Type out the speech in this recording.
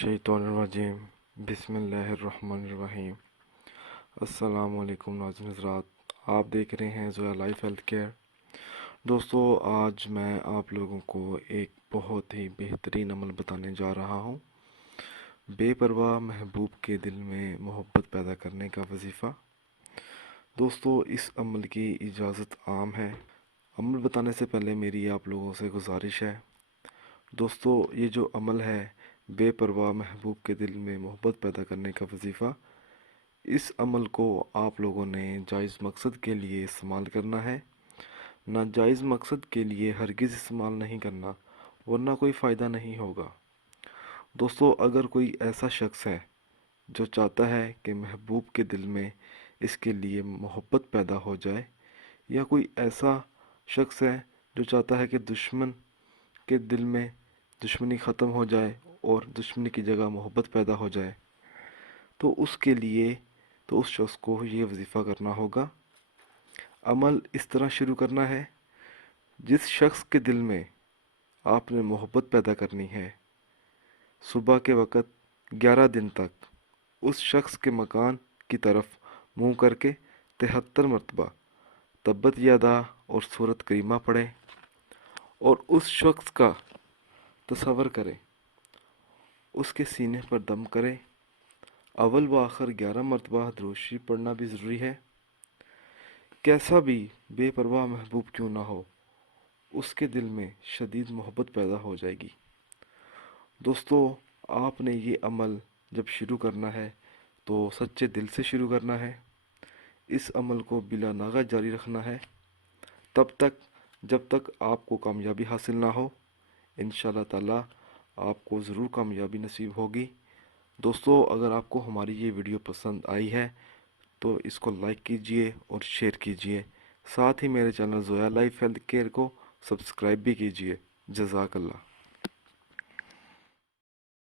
मिनशैतानिर्रजीम बिस्मिल्लाहिर्रहमानिर्रहीम। अस्सलाम वालेकुम नाज़रीन हज़रात, आप देख रहे हैं ज़ोया लाइफ हेल्थ केयर। दोस्तों, आज मैं आप लोगों को एक बहुत ही बेहतरीन अमल बताने जा रहा हूँ। बेपरवाह महबूब के दिल में मोहब्बत पैदा करने का वजीफ़ा। दोस्तों, इस अमल की इजाज़त आम है। अमल बताने से पहले मेरी आप लोगों से गुजारिश है। दोस्तों, ये जो अमल है बेपरवाह महबूब के दिल में मोहब्बत पैदा करने का वजीफ़ा, इस अमल को आप लोगों ने जायज़ मकसद के लिए इस्तेमाल करना है, नाजायज़ मकसद के लिए हरगिज़ इस्तेमाल नहीं करना, वरना कोई फ़ायदा नहीं होगा। दोस्तों, अगर कोई ऐसा शख्स है जो चाहता है कि महबूब के दिल में इसके लिए मोहब्बत पैदा हो जाए, या कोई ऐसा शख्स है जो चाहता है कि दुश्मन के दिल में दुश्मनी ख़त्म हो जाए और दुश्मनी की जगह मोहब्बत पैदा हो जाए, तो उसके लिए उस शख्स को ये वजीफ़ा करना होगा। अमल इस तरह शुरू करना है, जिस शख्स के दिल में आपने मोहब्बत पैदा करनी है, सुबह के वक़्त 11 दिन तक उस शख्स के मकान की तरफ मुंह करके 73 मरतबा तब्बत यादा और सूरत करीमा पढ़ें और उस शख्स का तसव्वुर करें, उसके सीने पर दम करें। अव्वल व आखिर 11 मरतबा दुरूद शरीफ पढ़ना भी ज़रूरी है। कैसा भी बेपरवाह महबूब क्यों ना हो, उसके दिल में शदीद मोहब्बत पैदा हो जाएगी। दोस्तों, आपने ये अमल जब शुरू करना है तो सच्चे दिल से शुरू करना है। इस अमल को बिला नागा जारी रखना है तब तक जब तक आपको कामयाबी हासिल ना हो। इंशाअल्लाह ताला आपको ज़रूर कामयाबी नसीब होगी। दोस्तों, अगर आपको हमारी ये वीडियो पसंद आई है तो इसको लाइक कीजिए और शेयर कीजिए। साथ ही मेरे channel Zoya life health care को सब्सक्राइब भी कीजिए। जज़ाकल्लाह।